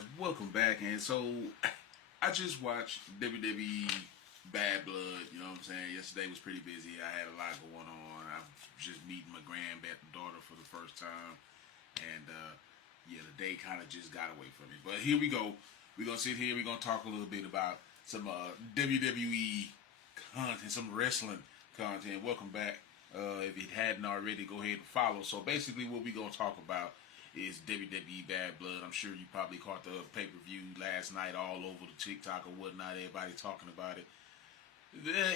guys, welcome back. And so I just watched WWE Bad Blood. You know what I'm saying? Yesterday was pretty busy. I had a lot going on. I was just meeting my granddaughter for the first time, and yeah, the day kind of just got away from me. But here we go. We're gonna sit here. We're gonna talk a little bit about some WWE content, some wrestling content. Welcome back. If you hadn't already, go ahead and follow. So basically, what we're gonna talk about is WWE Bad Blood. I'm sure you probably caught the pay-per-view last night all over the TikTok or whatnot. Everybody talking about it.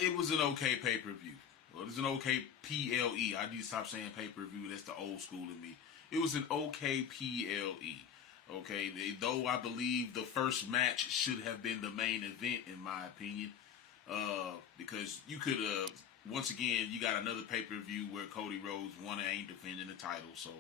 It was an okay pay-per-view. Well, it was an okay PLE. I need to stop saying pay-per-view. That's the old school in me. It was an okay PLE. Okay, though I believe the first match should have been the main event, in my opinion, because you could once again, you got another pay-per-view where Cody Rhodes won and ain't defending the title, so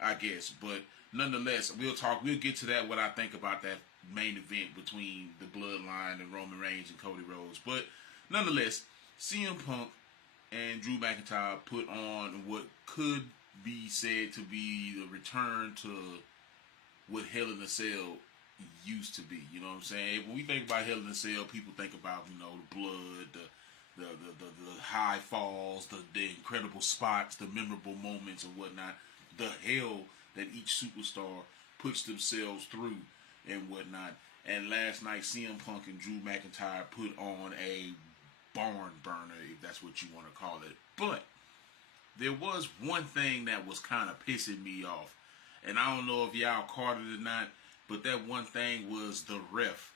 I guess. But nonetheless, we'll get to that, what I think about that main event between the Bloodline and Roman Reigns and Cody Rhodes. But nonetheless, CM Punk and Drew McIntyre put on what could be said to be the return to what Hell in a Cell used to be. You know what I'm saying? When we think about Hell in a Cell, people think about, the blood, the high falls, the incredible spots, the memorable moments and whatnot, the hell that each superstar puts themselves through and whatnot. And last night, CM Punk and Drew McIntyre put on a barn burner, if that's what you want to call it. But there was one thing that was kind of pissing me off, and I don't know if y'all caught it or not, but that one thing was the ref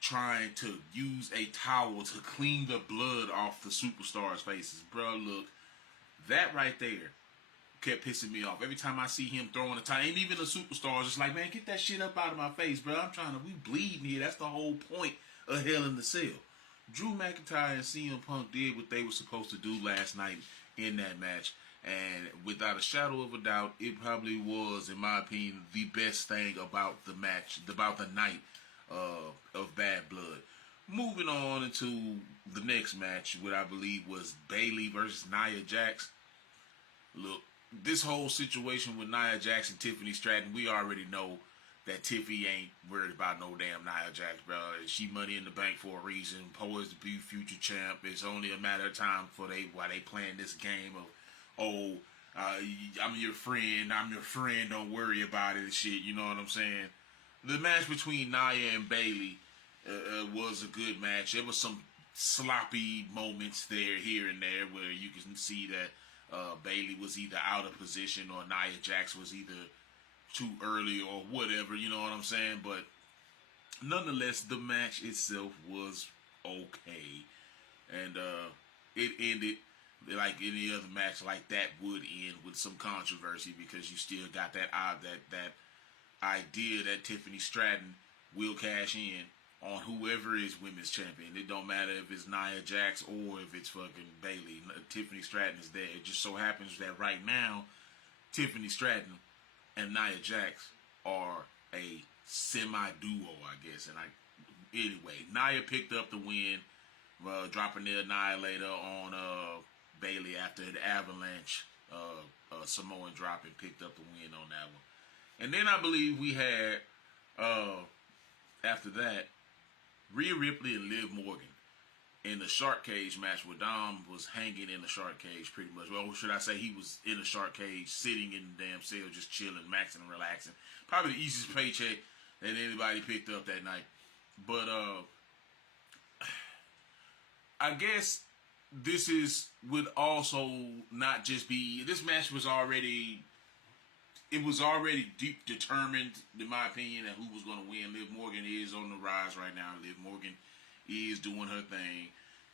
trying to use a towel to clean the blood off the superstars' faces. Bro, look, that right there kept pissing me off. Every time I see him throwing a towel, and even the superstars, it's like, man, get that shit up out of my face, bro. We bleeding here. That's the whole point of Hell in the Cell. Drew McIntyre and CM Punk did what they were supposed to do last night in that match. And without a shadow of a doubt, it probably was, in my opinion, the best thing about the match, about the night of Bad Blood. Moving on into the next match, what I believe was Bayley versus Nia Jax. Look, this whole situation with Nia Jax and Tiffany Stratton, we already know that Tiffy ain't worried about no damn Nia Jax, bro. She money in the bank for a reason, poised to be future champ. It's only a matter of time while they playing this game of, I'm your friend, don't worry about it and shit, you know what I'm saying? The match between Nia and Bayley was a good match. There was some sloppy moments there, here and there, where you can see that Bayley was either out of position or Nia Jax was either too early or whatever, you know what I'm saying? But nonetheless, the match itself was okay. And it ended like any other match like that would end, with some controversy, because you still got that idea that Tiffany Stratton will cash in on whoever is women's champion. It don't matter if it's Nia Jax or if it's fucking Bayley. Tiffany Stratton is there. It just so happens that right now, Tiffany Stratton and Nia Jax are a semi-duo, I guess. And anyway, Nia picked up the win, dropping the Annihilator on Bayley after the Avalanche Samoan drop, and picked up the win on that one. And then I believe we had, after that, Rhea Ripley and Liv Morgan in the shark cage match, where Dom was hanging in the shark cage pretty much. Well, should I say he was in the shark cage, sitting in the damn cell, just chilling, maxing and relaxing. Probably the easiest paycheck that anybody picked up that night. But I guess this would also not just be, this match was already, it was already deep determined, in my opinion, that who was going to win. Liv Morgan is on the rise right now. Liv Morgan is doing her thing,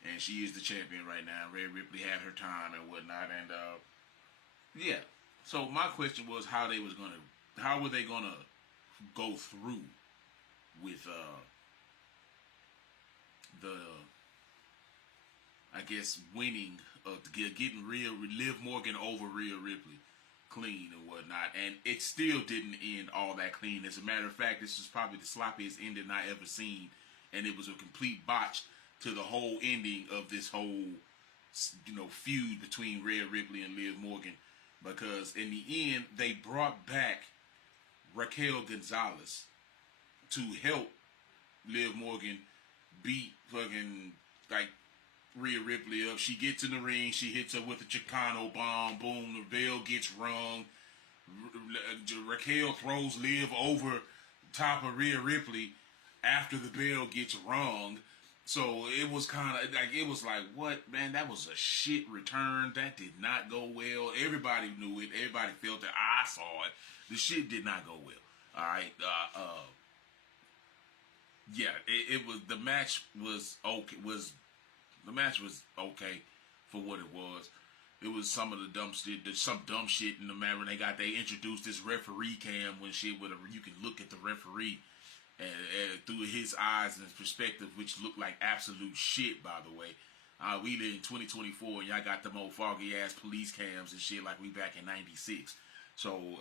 and she is the champion right now. Rhea Ripley had her time and whatnot, and yeah. So my question was how were they gonna go through with the, I guess, winning of getting Liv Morgan over Rhea Ripley clean and whatnot, and it still didn't end all that clean. As a matter of fact, this was probably the sloppiest ending I ever seen, and it was a complete botch to the whole ending of this whole, feud between Rhea Ripley and Liv Morgan, because in the end they brought back Raquel Gonzalez to help Liv Morgan beat fucking like Rhea Ripley up. She gets in the ring. She hits her with a Chicano bomb. Boom, the bell gets rung. Raquel throws Liv over top of Rhea Ripley after the bell gets rung. So it was kind of like, it was like, what, man, that was a shit return. That did not go well. Everybody knew it. Everybody felt it. I saw it. The shit did not go well. All right. Yeah, it was, the match was okay. The match was okay for what it was. It was some of the dumb shit. There's some dumb shit in the match when they introduced this referee cam when shit with you can look at the referee and through his eyes and his perspective, which looked like absolute shit, by the way. We live in 2024 and y'all got them old foggy ass police cams and shit like we back in '96. So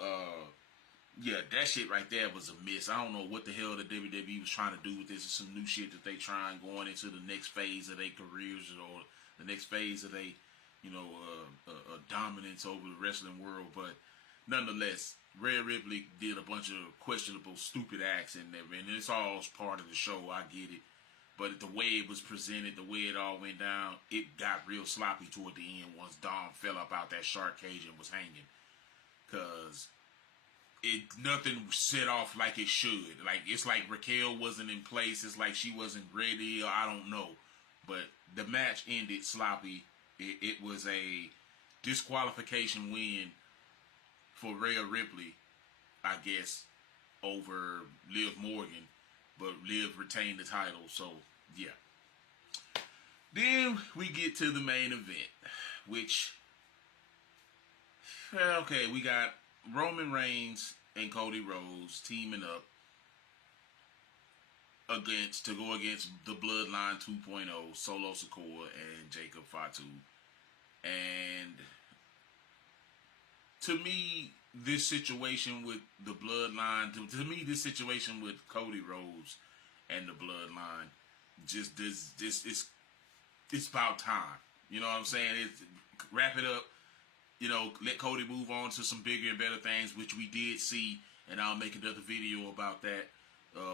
yeah, that shit right there was a miss. I don't know what the hell the WWE was trying to do with this. It's some new shit that they trying going into the next phase of their careers or the next phase of their, dominance over the wrestling world. But nonetheless, Rhea Ripley did a bunch of questionable, stupid acts in there, and it's all part of the show. I get it. But the way it was presented, the way it all went down, it got real sloppy toward the end once Dom fell up out that shark cage and was hanging. Because nothing set off like it should. Like, it's like Raquel wasn't in place. It's like she wasn't ready, or I don't know. But the match ended sloppy. It was a disqualification win for Rhea Ripley, I guess, over Liv Morgan. But Liv retained the title, so yeah. Then we get to the main event, which, okay, we got Roman Reigns and Cody Rhodes teaming up to go against the Bloodline 2.0, Solo Sikoa and Jacob Fatu. And to me, this situation with the Bloodline, to me, this situation with Cody Rhodes and the Bloodline, it's about time. You know what I'm saying? Wrap it up. Let Cody move on to some bigger and better things, which we did see, and I'll make another video about that,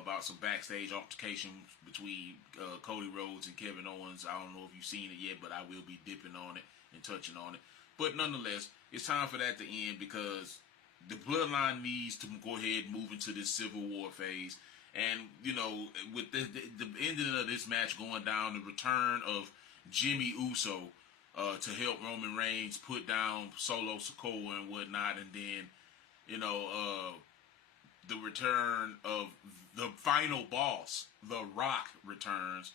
about some backstage altercations between Cody Rhodes and Kevin Owens. I don't know if you've seen it yet, but I will be dipping on it and touching on it. But nonetheless, it's time for that to end because the Bloodline needs to go ahead and move into this Civil War phase. And, with the ending of this match going down, the return of Jimmy Uso to help Roman Reigns put down Solo Sikoa and whatnot, and then, the return of the final boss, The Rock, returns,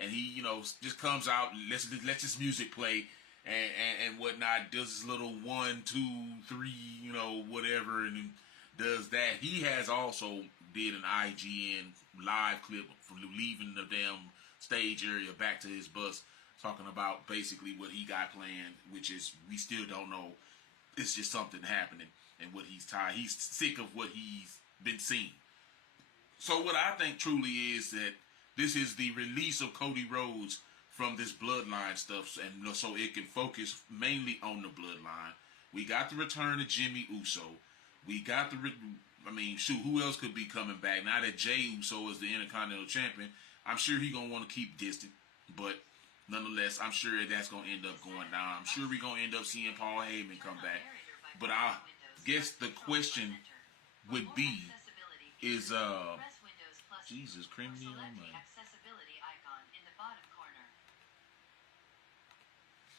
and he, just comes out and lets his music play and whatnot, does his little 1, 2, 3, whatever, and does that. He has also did an IGN live clip from leaving the damn stage area back to his bus, talking about basically what he got planned, which is we still don't know. It's just something happening, and what he's tired. He's sick of what he's been seeing. So what I think truly is that this is the release of Cody Rhodes from this Bloodline stuff, and so it can focus mainly on the Bloodline. We got the return of Jimmy Uso. We got who else could be coming back? Now that Jey Uso is the Intercontinental Champion, I'm sure he's going to want to keep distant, but nonetheless, I'm sure that's going to end up going down. I'm sure we're going to end up seeing Paul Heyman come back. But I guess the question would be, is, Jesus, criminy on my.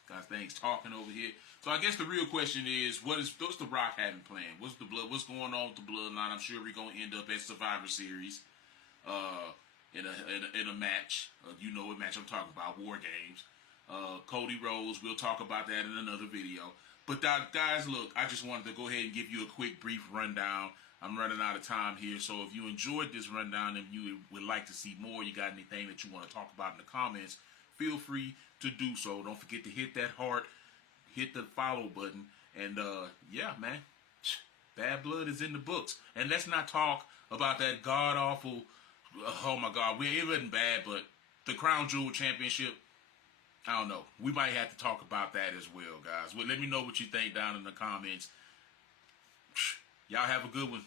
Guys, things talking over here. So I guess the real question is, what's the Rock having planned? What's going on with the Bloodline? I'm sure we're going to end up at Survivor Series, in a match. What match I'm talking about, War Games. Cody Rhodes, we'll talk about that in another video. But guys, look, I just wanted to go ahead and give you a quick, brief rundown. I'm running out of time here, so if you enjoyed this rundown and you would like to see more, you got anything that you want to talk about in the comments, feel free to do so. Don't forget to hit that heart, hit the follow button, and yeah, man, Bad Blood is in the books. And let's not talk about that god-awful, oh my God, it wasn't bad, but the Crown Jewel Championship, I don't know. We might have to talk about that as well, guys. Well, let me know what you think down in the comments. Y'all have a good one.